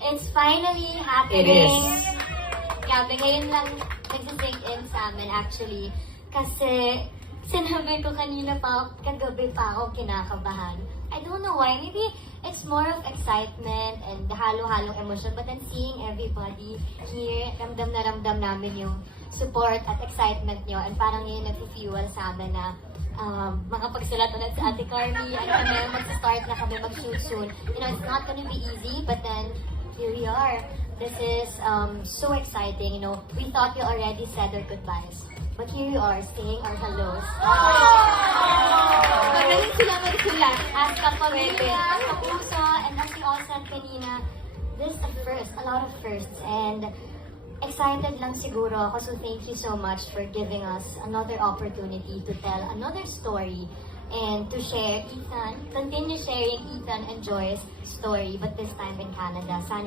It's finally It happening. is. Grabe, ngayon lang nagsisink in sa amin actually. Kasi sinabi ko kanina pa, kagabi pa ako kinakabahan. I don't know why. Maybe it's more of excitement and halo-halong emotion. But then seeing everybody here, ramdam na ramdam namin yung support at excitement nyo. And parang yun nag-fuel sa amin na makapagsulat ulit sa Ate Carmi. Ano kami, mag-start na kami mag-shoot soon. You know, it's not gonna be easy, but then here we are. This is so exciting. You know, we thought we already said our goodbyes. But here you are, saying our hellos. Magaling sila magsulat. As kapamilya, as kapuso, and as we all said kanina, this is a first, a lot of firsts. And excited lang siguro ako. So thank you so much for giving us another opportunity to tell another story and to share Ethan, continue sharing Ethan and Joy's story, but this time in Canada. Sana